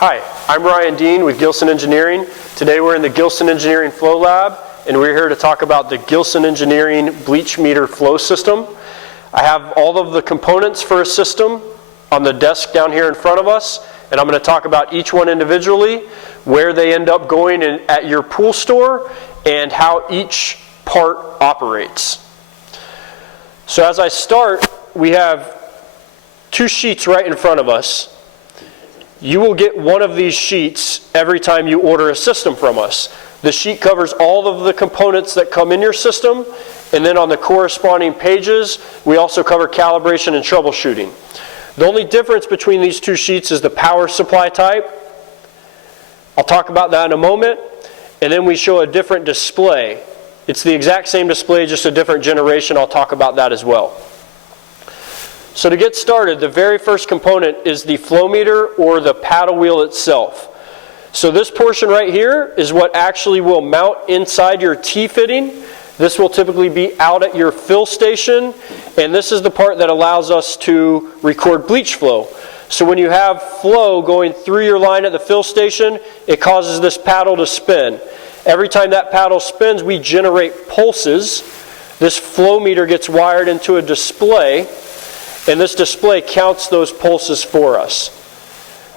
Hi, I'm Ryan Dean with Gilson Engineering. Today we're in the Gilson Engineering Flow Lab, and we're here to talk about the Gilson Engineering Bleach meter flow system. I have all of the components for a system on the desk down here in front of us, and I'm going to talk about each one individually, where they end up going at your pool store, and how each part operates. So as I start, we have two sheets right in front of us. You will get one of these sheets every time you order a system from us. The sheet covers all of the components that come in your system, and then on the corresponding pages, we also cover calibration and troubleshooting. The only difference between these two sheets is the power supply type. I'll talk about that in a moment. And then we show a different display. It's the exact same display, just a different generation. I'll talk about that as well. So to get started, the very first component is the flow meter or the paddle wheel itself. So this portion right here is what actually will mount inside your T-fitting. This will typically be out at your fill station, and this is the part that allows us to record bleach flow. So when you have flow going through your line at the fill station, it causes this paddle to spin. Every time that paddle spins, we generate pulses. This flow meter gets wired into a display, and this display counts those pulses for us.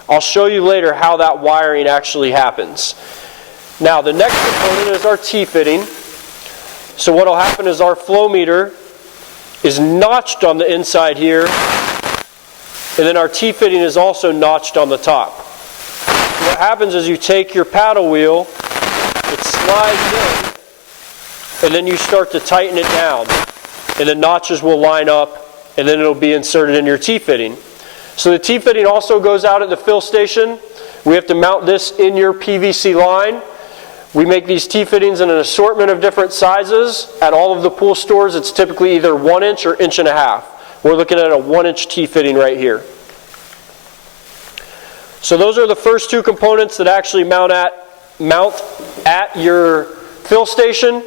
I'll show you later how that wiring actually happens. Now the next component is our T-fitting. So what will happen is our flow meter is notched on the inside here, and then our T-fitting is also notched on the top. So what happens is you take your paddle wheel, it slides in, and then you start to tighten it down, and the notches will line up, and then it'll be inserted in your T-fitting. So the T-fitting also goes out at the fill station. We have to mount this in your PVC line. We make these T-fittings in an assortment of different sizes. At all of the pool stores, it's typically either 1 inch or 1.5 inches. We're looking at a 1-inch T-fitting right here. So those are the first two components that actually mount at your fill station,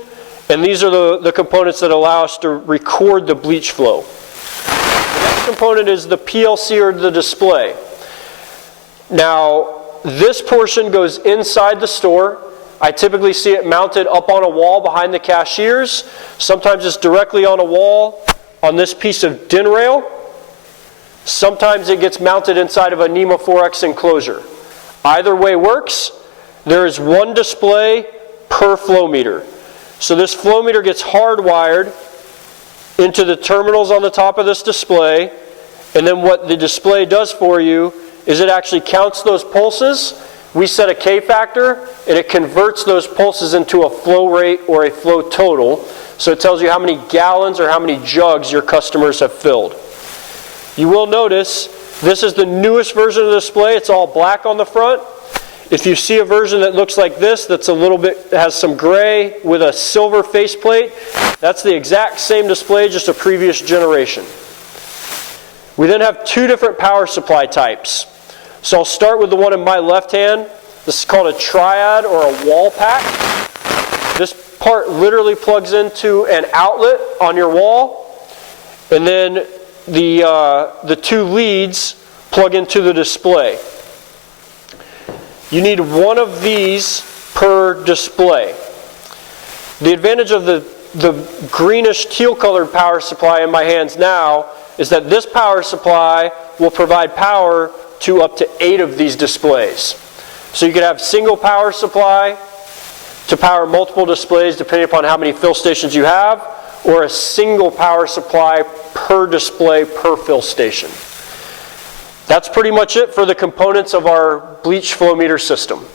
and these are the components that allow us to record the bleach flow. The next component is the PLC or the display. Now, this portion goes inside the store. I typically see it mounted up on a wall behind the cashiers. Sometimes it's directly on a wall on this piece of DIN rail. Sometimes it gets mounted inside of a NEMA 4X enclosure. Either way works. There is one display per flow meter. So this flow meter gets hardwired into the terminals on the top of this display, and then what the display does for you is it actually counts those pulses. We set a K factor, and it converts those pulses into a flow rate or a flow total. So it tells you how many gallons or how many jugs your customers have filled. You will notice this is the newest version of the display. It's all black on the front. If you see a version that looks like this, that's a little bit, has some gray with a silver faceplate, that's the exact same display, just a previous generation. We then have two different power supply types. So I'll start with the one in my left hand. This is called a triad or a wall pack. This part literally plugs into an outlet on your wall, and then the two leads plug into the display. You need one of these per display. The advantage of the greenish teal colored power supply in my hands now is that this power supply will provide power to up to 8 of these displays. So you could have single power supply to power multiple displays depending upon how many fill stations you have, or a single power supply per display per fill station. That's pretty much it for the components of our bleach flow meter system.